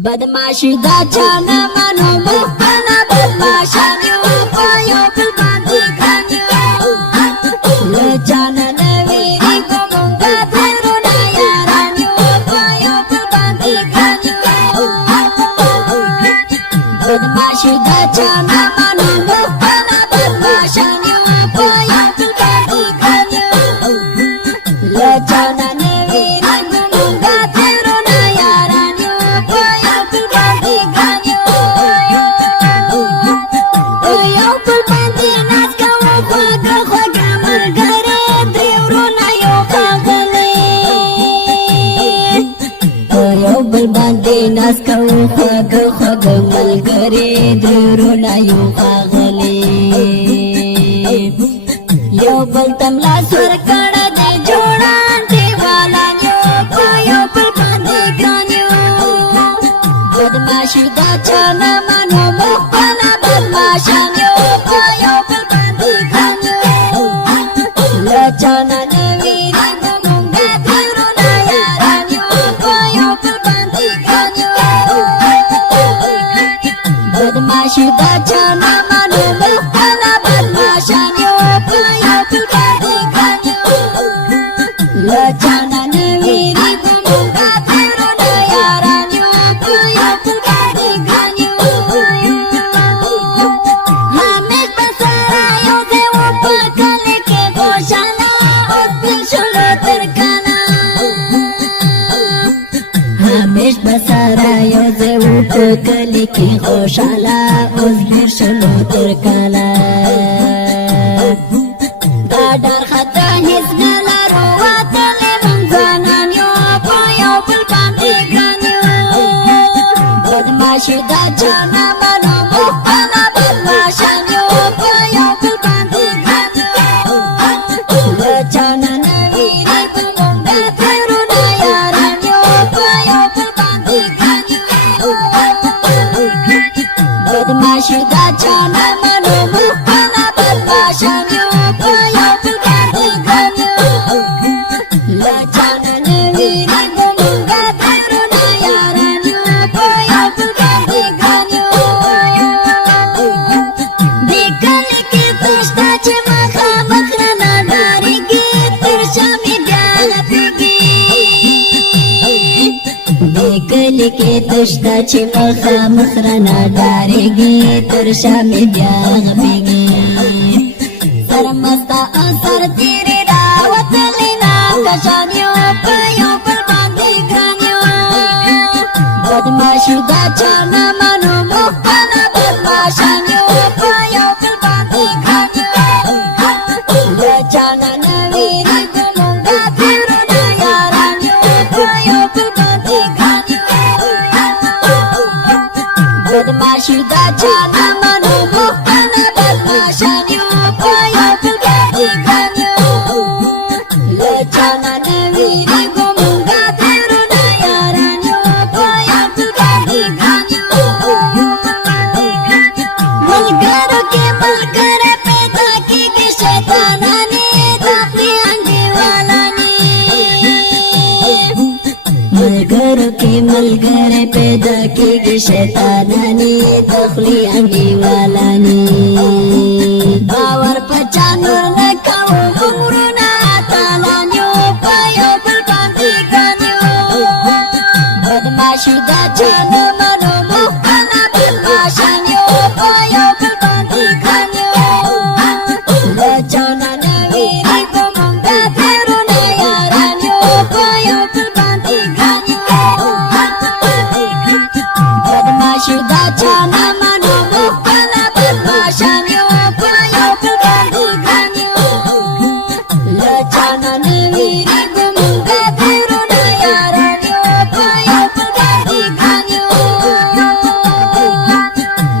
بدماشي دا چانا منو مختنا بدماشانیو پایو پل باندی کانیو لچانا نویری کمونگا تیرونا یارانیو پایو پل باندی کانیو بدماشي دا چانا منو مختنا بدماشانیو پایو پل باندی کانیو لچانا نویری کمونگا تیرونا یارانیو پایو پل باندی کانیو یو پل باندی ناز کوو خوږه خوږه ملګری دریورونا یو ښاغلی یو بل باندې ناز کوو خوږه خوږه ملګری دریورونا یو ښاغلی یو بل تم لاس ورکړه دی جوړان دیوالانیو په یو بل باندې ګرانیو بدماشي دا چانا منو مختنا بدماشانیو په یو بل باندې ګرانیو لچانا نویری زمونږه تیرونا یارانیو په یو بل باندې ګرانیو بدماشي دا چانا منو مختنا بدماشانیو په یو بل باندې ګرانیو لچانا نویری زمونږه تیرونا یارانیو په یو بل باندې ګرانیو همیش به سره یو ځای وو په کلي کې خوشحاله اوس بېل شولو ترکانه همیش به سره یو ځای وو په کلي کې خوشحاله اوس بېل شولو ترکانه دا ډار خطا هېڅ نه لرو وتلې موږ ځوانان یو په یو بل باندې ګران یو بدماشي دا چانا منو مختنا بدماشان یو په یو بل باندې ګران یو لچانا نویری زمونږه تیرونا یاران یو په یو بل باندې ګران یو بدماشي دا چانا منو مختنا بدماشان یو په یو بل باندې ګران یو لچانا نویری زمونږه تیرونا یاران یو په یو بل باندې ګران یو دې کلي کې تشته چې مخامخ رانه ډارېږي تر شا مې بیا غپېږي دې کلي کې تشته چې مخامخ رانه ډارېږي تر شا مې بیا غپېږي سرمسته او سرتېرې راوتلې ناکشان یو په یو بل باندې ګران یو بدماشي دا چانا منو مختنا بدماشان یو په یو بل باندې ګران یو لچانا نویری زمونږه تیرونا یاران یو په یو بل باندې ګران یو بدماشي دا چانا منو مختنا بدماشان یو په یو بل باندې ګران یو لچانا نویری زمونږه تیرونا یاران یو په یو بل باندې ګران یو ملګرو کې ملګری پیدا کېږي شیطانانې داخلي انډیوالانې ملګرو کې ملګری پیدا کېږي شیطانانې داخلي انډیوالانې باور په چا نور نه کوو موږ وروڼه اتلان یو په یو بل باندې ګران یو بدماشي دا چانا منو مختنا بدماشان یو په یو بل باندې ګران یو لچانا نویری زمونږه تیرونا یاران یو په یو بل باندې ګران یو بدماشي دا چانا منو مختنا بدماشان یو په یو بل باندې ګران یو لچانا نویری زمونږه تیرونا یاران یو په یو بل باندې ګران یو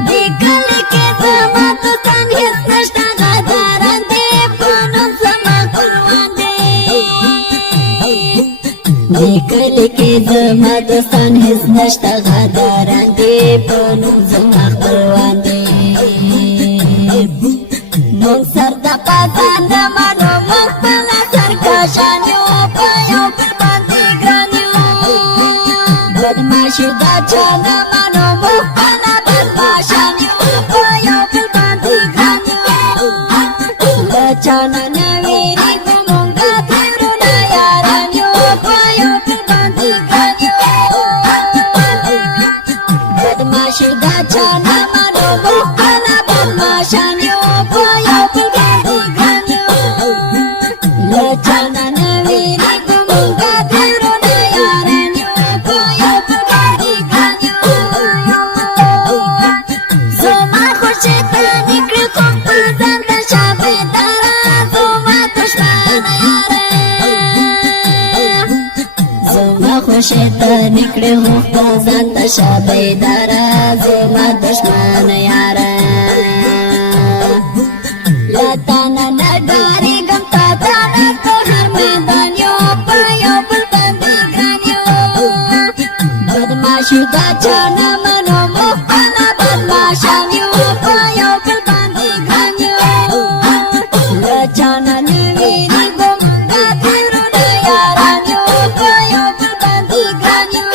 دې کلي کې زما دوستان هېڅ نشته غداران دې په نوم زما خپلوان دې دې کلي کې زما دوستان هېڅ نشته غداران دې په نوم زما خپلوان دې موږ سر د پاسان د مڼو موږ خپله سرکشان یو په یو بل باندې ګران یو بدماشي دا چا نه منو موږ خپله بدماشان یو په یو بل باندې ګران یو له چا نه نه ویرېږو مونږه تېرونه یاران یو په یو بل باندې ګران یو بدماشي دا چا نه منو موږ خپله بدماشان یو په یو بل باندې ګران یو له چا نه نه ویرېږو مونږه تېرونه یاران یو په یو بل باندې ګران یو زما خوشي ته نکړې خوب په ځان ته شه بیداره زما دشمنه یاره زما خوشي ته نکړې خوب په ځان ته شه بیداره زما دشمنه یاره له تا نه نه ډارېږم تا ته نه په هر میدان یو په یو بل باندې ګران یو بدماشي دا چا نه منو موږ خپله بدماشان یو په یو بل باندې ګران یو له چا نه نه ویرېږو مونږه تېرونه یاران یو په یو بل باندې ګران یو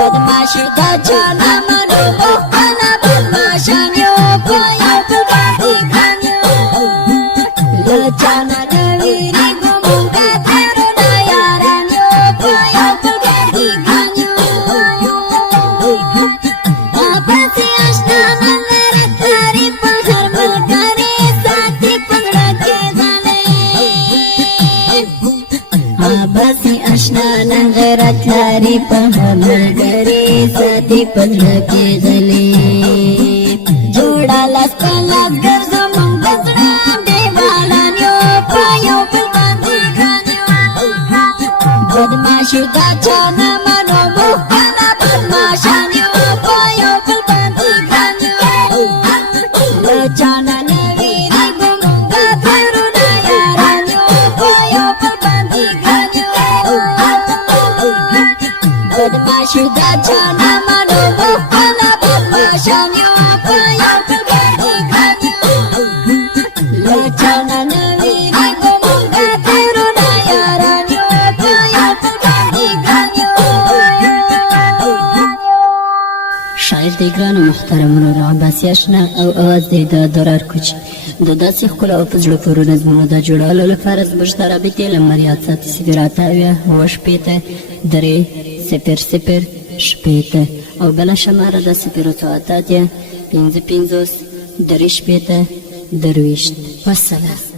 بدماشي دا چا نه منو موږ خپله بدماشان یو په یو بل باندې ګران یو له چا نه نه ویرېږو مونږه تېرونه یاران یو په یو بل باندې ګران یو واپسې اشنا نظر تاري په هر ملګري ساتي په زړه کې ځلې واپسې اشنا غیرت لري په هر ملګري ساتي په زړه کې ځلې جوړه لاس په لاس ګرځو مونږ د زړه دیوالان یو په یو بل باندې ګران یو بدماشي دا چا نه منو موږ خپله بدماشان یو په یو بل باندې ګران یو له چا نه نه ویرېږو مونږه تېرونه یاران یو په یو بل باندې ګران یو بدماشي دا چا نه منو موږ خپله بدماشان یو په یو بل باندې ګران یو له چا نه نه ویرېږو مونږه تېرونه یاران یو په یو بل باندې ګران یو شاعر دی ګرانو محترمونو د عباسي اشنا او اواز دی د درار کوچي د داسې ښکلو او په زړه پورې نظمونو د جوړولو لپاره زموږ د رابطې نمبر یاد ساتئ 080 اوه شپېته او بله شماره د 080 55 30 والسلام.